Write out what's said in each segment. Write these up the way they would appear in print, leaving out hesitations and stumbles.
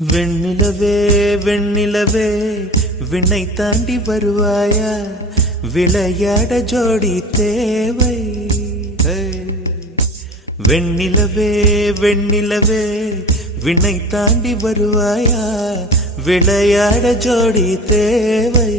வெண்ணிலவே வெண்ணிலவே விண்ணை தாண்டி வருவாயா, விளையாட ஜோடி தேவை. வெண்ணிலவே வெண்ணிலவே விண்ணை தாண்டி வருவாயா, விளையாட ஜோடி தேவை.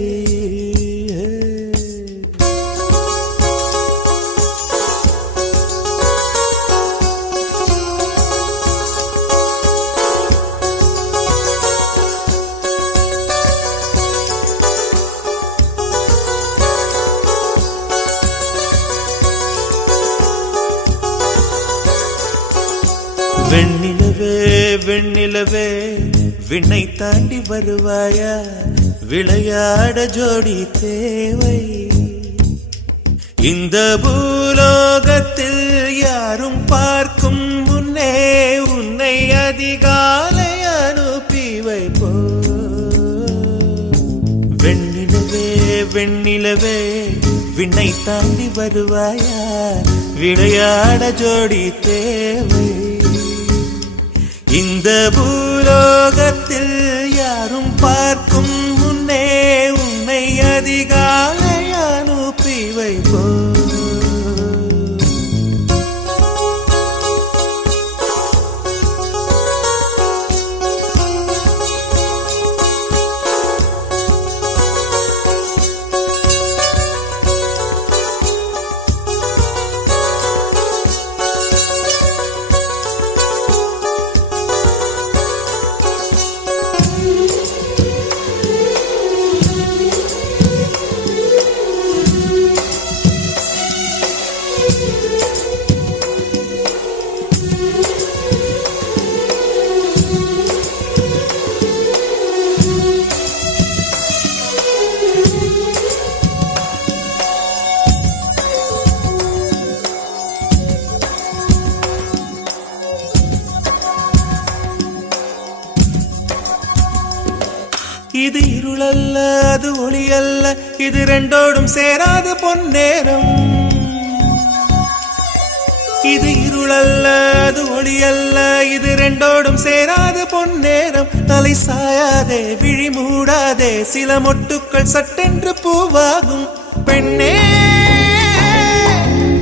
வெண்ணிலவே வெண்ணிலவே விண்ணை தாண்டி வருவாயா, விளையாட ஜோடி தேவை. இந்த பூலோகத்தில் யாரும் பார்க்கும் முன்னே உன்னை அதிகாலை அனுப்பி வைப்போ. வெண்ணிலவே வெண்ணிலவே விண்ணை தாண்டி வருவாயா, விளையாட ஜோடி தேவை. இந்த பூலோகத்தில் யாரும் பார்க்கும் முன்னே உன்னை அதிகாலை அனுப்பி வைப்போ. இது இருளல்ல அது ஒளி அல்ல, இது ரெண்டோடும் சேராது பொன்னேரம். இது இருளல்ல அது ஒளி அல்ல, இது ரெண்டோடும் சேராது பொன்னேரம். தலை சாயாதே விழி மூடாதே, சில மொட்டுக்கள் சட்டென்று பூவாகும். பெண்ணே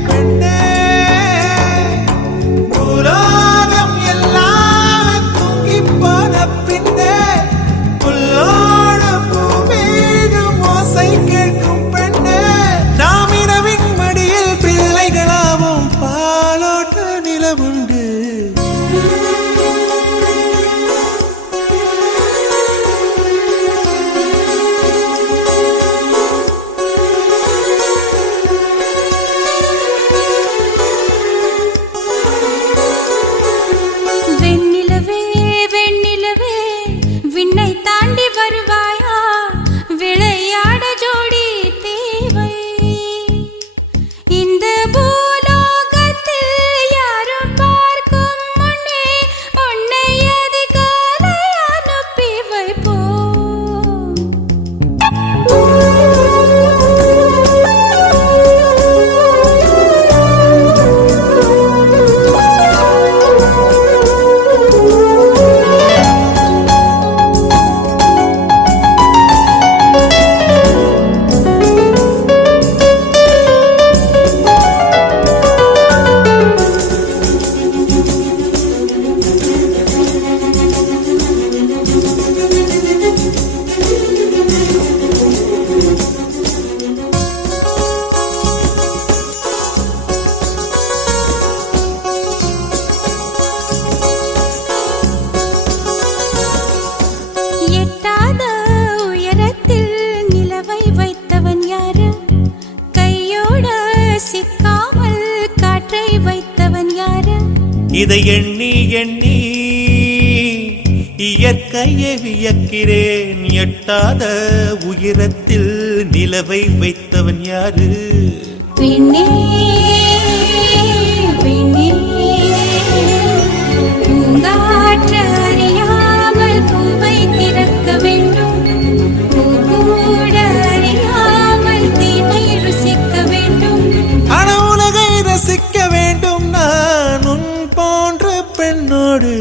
பெண்ணே பூலோகம் எல்லாம் தூங்கி போன பின்னே புல்லோடு பூமீதும் ஓசை கேட்கும் பெண்ணே. நாம் இரவின் மடியில் பிள்ளைகளாவும் பாலோட்ட நிலவுண்டு. வெண்ணிலவே வெண்ணிலவே விண்ணை தாண்டி வருவாயா, விளையாட ஜோடி தேவை. இந்த பூலோகத்தில் யாரும் பார்க்கும் முன்னே உன்னை அதிகாலை அனுப்பி வைப்போ. எட்டாத உயரத்தில் நிலவை வைத்தவன் யாரு? கையோட சிக்காமல் காற்றை வைத்தவன் யாரு? இதை எண்ணி எண்ணி இயற்கையை வியக்கிறேன். எட்டாத உயரத்தில் நிலவை வைத்தவன் யாரு? பெண்ணே பெண்ணே பூங்காற்று அறியாமல் பூவை திறக்க வேண்டும், பூ கூட அறியாமல் தீமை ருசிக்க வேண்டும். ஆனா உலகை ரசிக்க வேண்டும் நான் உன் போன்ற பெண்ணோடு.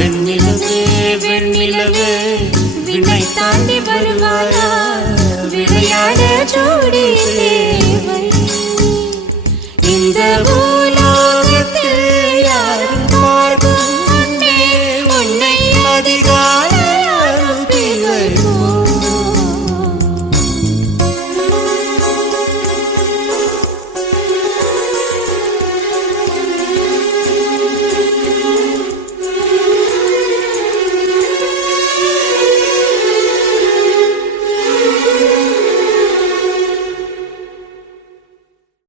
வெண்ணில்